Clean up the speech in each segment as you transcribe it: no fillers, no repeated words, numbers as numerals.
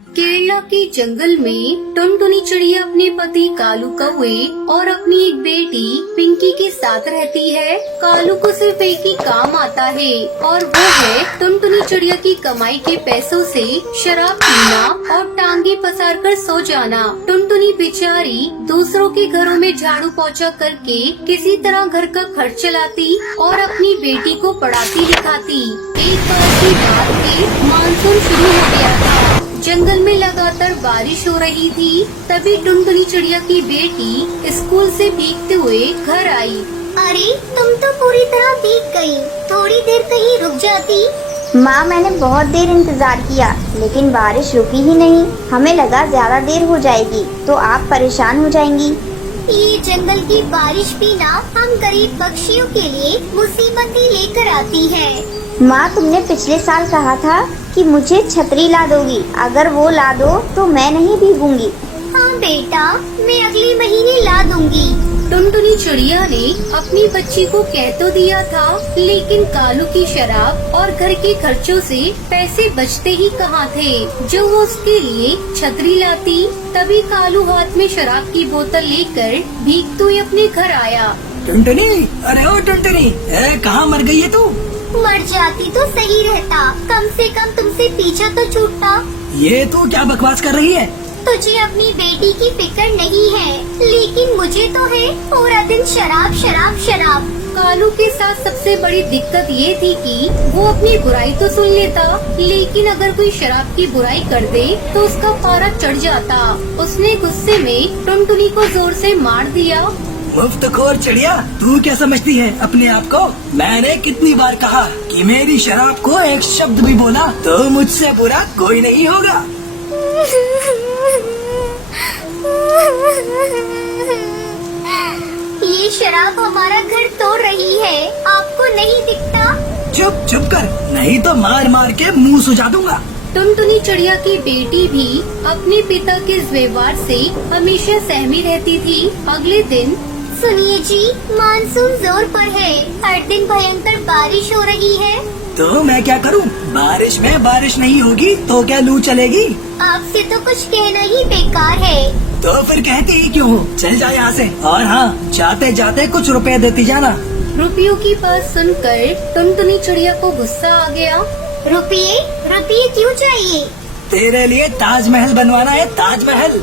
केरला के जंगल में टुनटुनी चिड़िया अपने पति कालू कौवे और अपनी एक बेटी पिंकी के साथ रहती है। कालू को सिर्फ एक ही काम आता है और वो है टुनटुनी चिड़िया की कमाई के पैसों से शराब पीना और टांगे पसार कर सो जाना। टुनटुनी बेचारी दूसरों के घरों में झाड़ू पोछा करके किसी तरह घर का खर्च चलाती और अपनी बेटी को पढ़ाती लिखाती। एक बार की बात है, मानसून शुरू हो गया था। जंगल में लगातार बारिश हो रही थी। तभी टुनटुनी चिड़िया की बेटी स्कूल से भीगते हुए घर आई। अरे तुम तो पूरी तरह भीग गई। थोड़ी देर कहीं रुक जाती। माँ, मैंने बहुत देर इंतजार किया लेकिन बारिश रुकी ही नहीं। हमें लगा ज्यादा देर हो जाएगी तो आप परेशान हो जाएंगी। ये जंगल की बारिश भी ना हम गरीब पक्षियों के लिए मुसीबत ही लेकर आती है। माँ, तुमने पिछले साल कहा था कि मुझे छतरी ला दोगी। अगर वो ला दो तो मैं नहीं भीगूंगी। हाँ बेटा, मैं अगले महीने ला दूंगी। टुनटुनी चिड़िया ने अपनी बच्ची को कह तो दिया था, लेकिन कालू की शराब और घर के खर्चों से पैसे बचते ही कहाँ थे जो वो उसके लिए छतरी लाती। तभी कालू हाथ में शराब की बोतल लेकर भीगते हुए अपने घर आया। टुनटुनी, अरे ओ टुनटुनी, कहाँ मर गई है तू? मर जाती तो सही रहता, कम से कम तुमसे पीछा तो छूटता। ये तू क्या बकवास कर रही है? तुझे अपनी बेटी की फिक्र नहीं है, लेकिन मुझे तो है। पूरा दिन शराब शराब शराब। कालू के साथ सबसे बड़ी दिक्कत ये थी कि वो अपनी बुराई तो सुन लेता, लेकिन अगर कोई शराब की बुराई कर दे तो उसका पारा चढ़ जाता। उसने गुस्से में टुनटुनी को जोर से मार दिया। मुफ्तखोर चिड़िया, तू क्या समझती है अपने आप को? मैंने कितनी बार कहा कि मेरी शराब को एक शब्द भी बोला तो मुझसे बुरा कोई नहीं होगा। ये शराब हमारा घर तोड़ रही है, आपको नहीं दिखता? चुप चुप कर, नहीं तो मार मार के मुंह सुझा दूंगा। टुनटुनी चिड़िया की बेटी भी अपने पिता के इस व्यवहार से हमेशा सहमी रहती थी। अगले दिन, सुनिए जी, मानसून जोर पर है। हर दिन भयंकर बारिश हो रही है। तो मैं क्या करूं? बारिश में बारिश नहीं होगी तो क्या लू चलेगी? आपसे तो कुछ कहना ही बेकार है। तो फिर कहती ही क्यों हो? चल जा यहाँ से। और हाँ, जाते जाते कुछ रुपए देती जाना। रुपयों की बात सुनकर टुनटुनी चिड़िया को गुस्सा आ गया। रुपये? रुपये क्यों चाहिए? तेरे लिए ताजमहल बनवाना है, ताजमहल।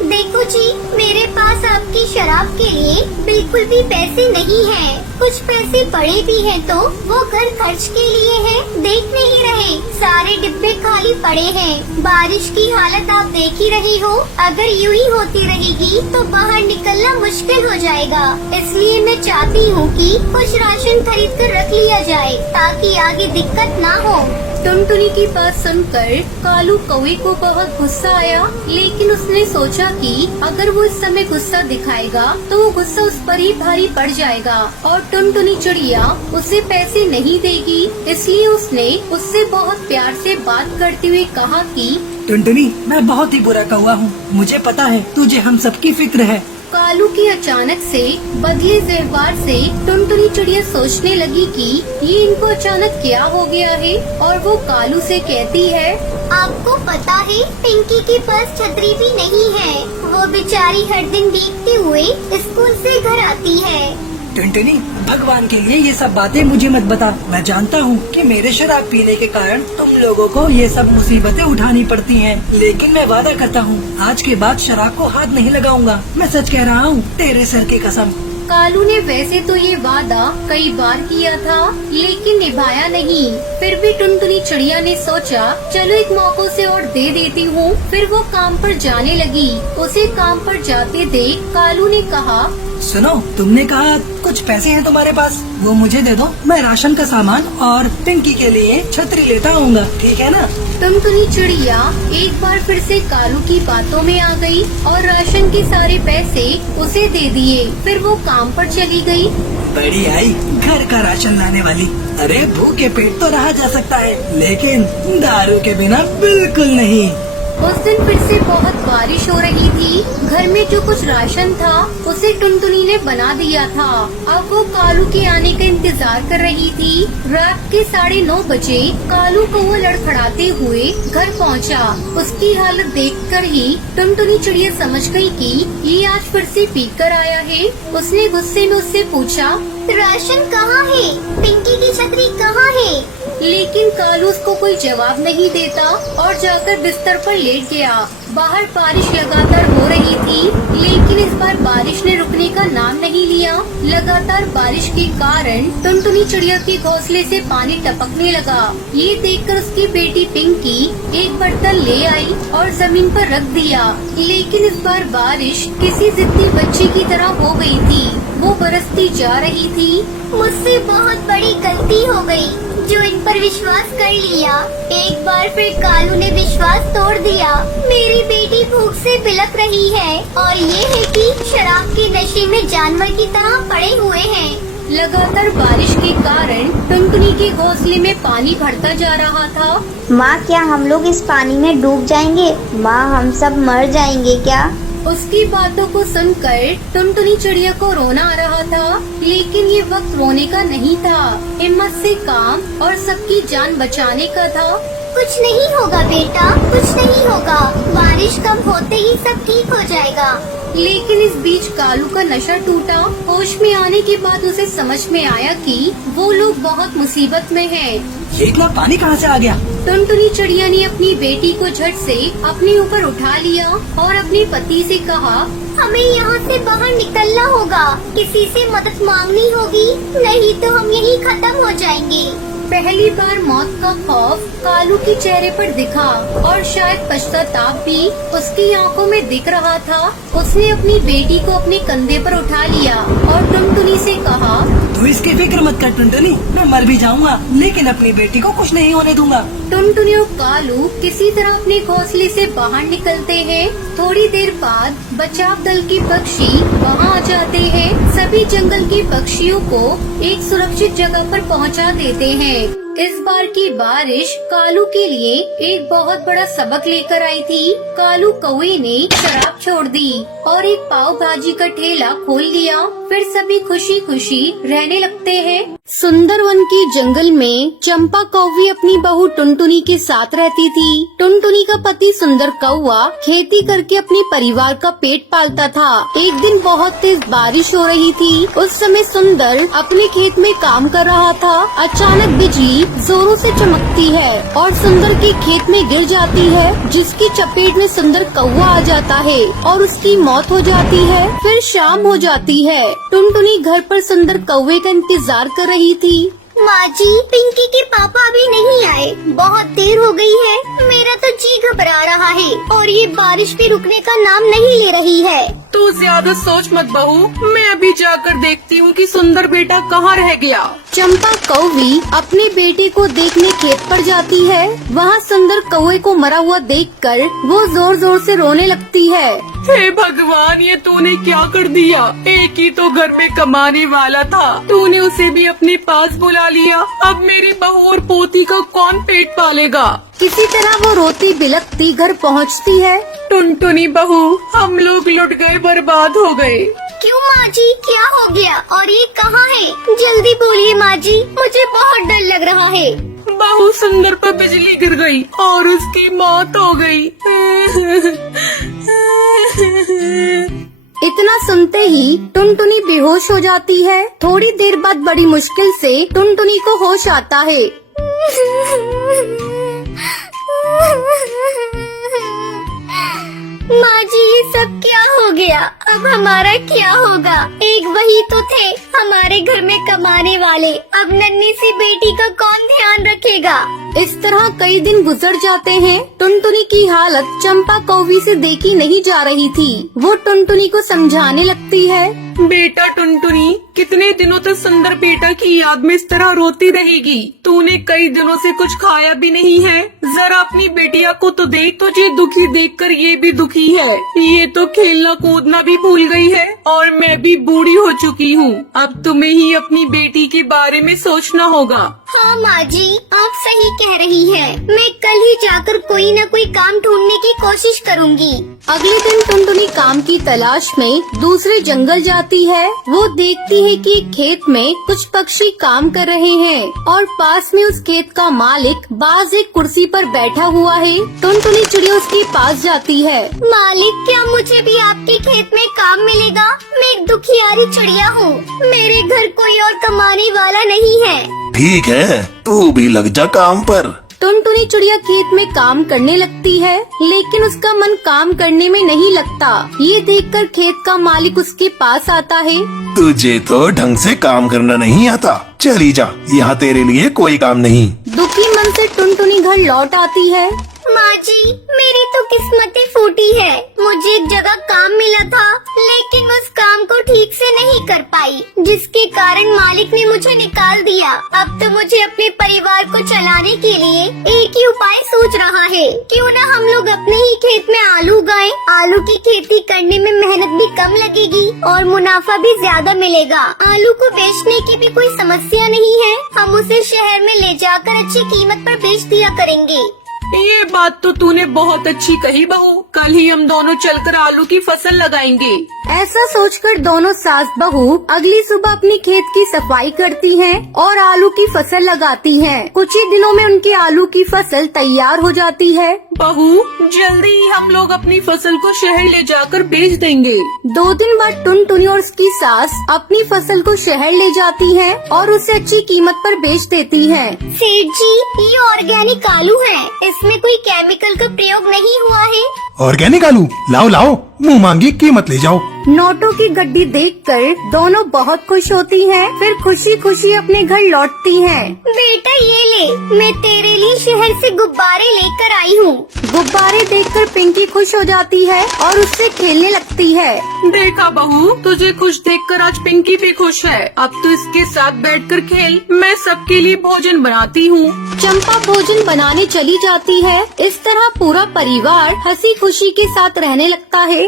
देखो जी, मेरे पास आपकी शराब के लिए बिल्कुल भी पैसे नहीं हैं। कुछ पैसे पड़े भी हैं तो वो घर खर्च के लिए हैं। देख नहीं रहे, सारे डिब्बे खाली पड़े हैं। बारिश की हालत आप देख ही रही हो। अगर यूं ही होती रहेगी तो बाहर निकलना मुश्किल हो जाएगा। इसलिए मैं चाहती हूँ कि कुछ राशन खरीद कर रख लिया जाए ताकि आगे दिक्कत ना हो। टुनटुनी की बात सुनकर कालू कौवे को बहुत गुस्सा आया, लेकिन उसने सोचा कि अगर वो इस समय गुस्सा दिखाएगा तो वो गुस्सा उस पर ही भारी पड़ जाएगा और टुनटुनी चिड़िया उसे पैसे नहीं देगी। इसलिए उसने उससे बहुत प्यार से बात करते हुए कहा कि टुनटुनी, मैं बहुत ही बुरा कौवा हूँ। मुझे पता है तुझे हम सबकी फिक्र है। कालू के अचानक से बदले व्यवहार से टुनटुनी चिड़िया सोचने लगी कि ये इनको अचानक क्या हो गया है और वो कालू से कहती है, आपको पता है पिंकी के पास छतरी भी नहीं है। वो बेचारी हर दिन भीगते हुए स्कूल से घर आती है। टुनटुनी, भगवान के लिए ये सब बातें मुझे मत बता। मैं जानता हूँ कि मेरे शराब पीने के कारण तुम लोगों को ये सब मुसीबतें उठानी पड़ती हैं, लेकिन मैं वादा करता हूँ आज के बाद शराब को हाथ नहीं लगाऊंगा। मैं सच कह रहा हूँ, तेरे सर की कसम। कालू ने वैसे तो ये वादा कई बार किया था, लेकिन निभाया नहीं। फिर भी टुनटुनी चिड़िया ने सोचा, चलो एक मौका से और दे देती हूँ। फिर वो काम पर जाने लगी। उसे काम पर जाते देख कालू ने कहा, सुनो, तुमने कहा कुछ पैसे हैं तुम्हारे पास, वो मुझे दे दो। मैं राशन का सामान और पिंकी के लिए छतरी लेता आऊँगा, ठीक है ना? टुनटुनी चिड़िया एक बार फिर से कालू की बातों में आ गई और राशन के सारे पैसे उसे दे दिए। फिर वो काम पर चली गई। बड़ी आई घर का राशन लाने वाली। अरे भूखे पेट तो रहा जा सकता है, लेकिन दारू के बिना बिल्कुल नहीं। उस दिन फिर से बहुत बारिश हो रही थी। घर में जो कुछ राशन था उसे टुनटुनी ने बना दिया था। अब वो कालू के आने का इंतजार कर रही थी। रात के 9:30 बजे कालू कौवा लड़खड़ाते हुए घर पहुंचा। उसकी हालत देखकर ही टुनटुनी चिड़िया समझ गई कि ये आज फिर से पी कर आया है। उसने गुस्से में उससे पूछा, राशन कहाँ है? पिंकी की छतरी कहाँ है? लेकिन कालू उसको कोई जवाब नहीं देता और जाकर बिस्तर पर लेट गया। बाहर बारिश लगातार हो रही थी, लेकिन इस बार बारिश ने रुकने का नाम नहीं लिया। लगातार बारिश के कारण टुनटुनी चिड़िया के घोंसले से पानी टपकने लगा। ये देखकर उसकी बेटी पिंकी एक बर्तन ले आई और जमीन पर रख दिया। लेकिन इस बार बारिश किसी जिद्दी बच्ची की तरह हो गई थी। वो बरसती जा रही थी। मुझसे बहुत बड़ी गलती हो गई जो इन पर विश्वास कर लिया। एक बार फिर कालू ने विश्वास तोड़ दिया। मेरी बेटी भूख से बिलख रही है और ये है कि शराब के नशे में जानवर की तरह पड़े हुए हैं। लगातार बारिश के कारण टुनटुनी के घोंसले में पानी भरता जा रहा था। माँ, क्या हम लोग इस पानी में डूब जाएंगे? माँ, हम सब मर जाएंगे क्या? उसकी बातों को सुनकर टुनटुनी चिड़िया को रोना आ रहा था, लेकिन ये वक्त रोने का नहीं था। हिम्मत से काम और सबकी जान बचाने का था। कुछ नहीं होगा बेटा, कुछ नहीं होगा। बारिश कम होते ही सब ठीक हो जाएगा। लेकिन इस बीच कालू का नशा टूटा। होश में आने के बाद उसे समझ में आया कि वो लोग बहुत मुसीबत में हैं। ये इतना पानी कहाँ से आ गया? टुनटुनी चिड़िया ने अपनी बेटी को झट से अपने ऊपर उठा लिया और अपने पति से कहा, हमें यहाँ से बाहर निकलना होगा। किसी से मदद मांगनी होगी, नहीं तो हम यहीं खत्म हो जाएंगे। पहली बार मौत का खौफ कालू के चेहरे पर दिखा और शायद पश्चाताप भी उसकी आंखों में दिख रहा था। उसने अपनी बेटी को अपने कंधे पर उठा लिया और टुनटुनी से कहा, तू इसकी फिक्र मत कर टुनटुनी, मैं मर भी जाऊंगा लेकिन अपनी बेटी को कुछ नहीं होने दूंगा। टुनटुनी और कालू किसी तरह अपने घोंसले से बाहर निकलते हैं। थोड़ी देर बाद बचाव दल के पक्षी वहां आ जाते हैं। सभी जंगल के पक्षियों को एक सुरक्षित जगह पर पहुंचा देते हैं। इस बार की बारिश कालू के लिए एक बहुत बड़ा सबक लेकर आई थी। कालू कौवे ने शराब छोड़ दी और एक पाव भाजी का ठेला खोल लिया। फिर सभी खुशी खुशी रहने लगते हैं। सुंदरवन के जंगल में चंपा कौवी अपनी बहू टुनटुनी के साथ रहती थी। टुनटुनी का पति सुंदर कौवा खेती करके अपने परिवार का पेट पालता था। एक दिन बहुत तेज बारिश हो रही थी। उस समय सुंदर अपने खेत में काम कर रहा था। अचानक बिजली जोरों से चमकती है और सुंदर के खेत में गिर जाती है, जिसकी चपेट में सुंदर कौवा आ जाता है और उसकी मौत हो जाती है। फिर शाम हो जाती है। टुनटुनी घर पर सुंदर कौवे का इंतजार कर रही थी। माँ जी, पिंकी के पापा अभी नहीं आए। बहुत देर हो गई है। मेरा तो जी घबरा रहा है और ये बारिश भी रुकने का नाम नहीं ले रही है। तू ज्यादा सोच मत बहू, मैं अभी जाकर देखती हूँ कि सुंदर बेटा कहाँ रह गया। चंपा कौवी अपने बेटे को देखने खेत पर जाती है। वहाँ सुंदर कौवे को मरा हुआ देखकर वो जोर जोर से रोने लगती है। हे भगवान, ये तूने क्या कर दिया? एक ही तो घर में कमाने वाला था, तूने उसे भी अपने पास बुला लिया। अब मेरी बहू और पोती का कौन पेट पालेगा? किसी तरह वो रोती बिलखती घर पहुँचती है। टुनटुनी बहू, हम लोग लुट गए, बर्बाद हो गए। क्यों माँ जी, क्या हो गया? और ये कहाँ है? जल्दी बोलिए माँ जी, मुझे बहुत डर लग रहा है। बहू, सुंदर पर बिजली गिर गई और उसकी मौत हो गई। इतना सुनते ही टुनटुनी बेहोश हो जाती है। थोड़ी देर बाद बड़ी मुश्किल से टुनटुनी को होश आता है। माँ जी, ये सब क्या हो गया? अब हमारा क्या होगा? एक वही तो थे हमारे घर में कमाने वाले। अब नन्ही सी बेटी का कौन ध्यान रखेगा? इस तरह कई दिन गुजर जाते हैं। टुनटुनी की हालत चंपा कौवी से देखी नहीं जा रही थी। वो टुनटुनी को समझाने लगती है। बेटा टुनटुनी कितने दिनों तक सुंदर बेटा की याद में इस तरह रोती रहेगी? तूने कई दिनों से कुछ खाया भी नहीं है। जरा अपनी बेटिया को तो देख, तुझे दुखी देखकर ये भी दुखी है। ये तो खेलना कूदना भी भूल गई है और मैं भी बूढ़ी हो चुकी हूँ। अब तुम्हें ही अपनी बेटी के बारे में सोचना होगा। हाँ माँ जी, आप सही कह रही है। मैं कल ही जाकर कोई न कोई काम ढूंढने की कोशिश करूँगी। अगले दिन टुनटुनी काम की तलाश में दूसरे जंगल जाती है। वो देखती है कि एक खेत में कुछ पक्षी काम कर रहे हैं और पास में उस खेत का मालिक बाज एक कुर्सी पर बैठा हुआ है। टुनटुनी चिड़िया उसके पास जाती है। मालिक, क्या मुझे भी आपके खेत में काम मिलेगा? मैं एक दुखियारी चिड़िया हूँ। मेरे घर कोई और कमाने वाला नहीं है। ठीक है, तू भी लग जा काम पर। टुनटुनी चिड़िया खेत में काम करने लगती है, लेकिन उसका मन काम करने में नहीं लगता। ये देखकर खेत का मालिक उसके पास आता है। तुझे तो ढंग से काम करना नहीं आता, चली जा, यहाँ तेरे लिए कोई काम नहीं। दुखी मन से टुनटुनी घर लौट आती है। माँ जी, मेरी तो किस्मत ही फूटी है। मुझे एक जगह काम मिला था, लेकिन मैं उस काम को ठीक से नहीं कर पाई, जिसके कारण मालिक ने मुझे निकाल दिया। अब तो मुझे अपने परिवार को चलाने के लिए एक ही उपाय सोच रहा है। क्यों न हम लोग अपने ही खेत में आलू उगाएं। आलू की खेती करने में मेहनत भी कम लगेगी और मुनाफा भी ज्यादा मिलेगा। आलू को बेचने की भी कोई समस्या नहीं है। हम उसे शहर में ले जाकर अच्छी कीमत पर बेच दिया करेंगे। ये बात तो तूने बहुत अच्छी कही बहू। कल ही हम दोनों चलकर आलू की फसल लगाएंगे। ऐसा सोचकर दोनों सास बहू अगली सुबह अपनी खेत की सफाई करती हैं और आलू की फसल लगाती हैं। कुछ ही दिनों में उनके आलू की फसल तैयार हो जाती है। बहू, जल्दी ही हम लोग अपनी फसल को शहर ले जाकर बेच देंगे। 2 दिन बाद टुनटुनी और उसकी सास अपनी फसल को शहर ले जाती हैं और उसे अच्छी कीमत पर बेच देती हैं। सेठ जी, ये ऑर्गेनिक आलू है। इसमें कोई केमिकल का प्रयोग नहीं हुआ है। ऑर्गेनिक आलू लाओ लाओ, मुँह मांगी कीमत ले जाओ। नोटों की गड्डी देखकर दोनों बहुत खुश होती हैं। फिर खुशी खुशी अपने घर लौटती हैं। बेटा ये ले, मैं तेरे लिए शहर से गुब्बारे लेकर आई हूँ। गुब्बारे देखकर पिंकी खुश हो जाती है और उससे खेलने लगती है। देखा बहू, तुझे खुश देखकर आज पिंकी भी खुश है। अब तो इसके साथ बैठकर खेल। मैं सबके लिए भोजन बनाती हूँ। चंपा भोजन बनाने चली जाती है। इस तरह पूरा परिवार हंसी खुशी के साथ रहने लगता है।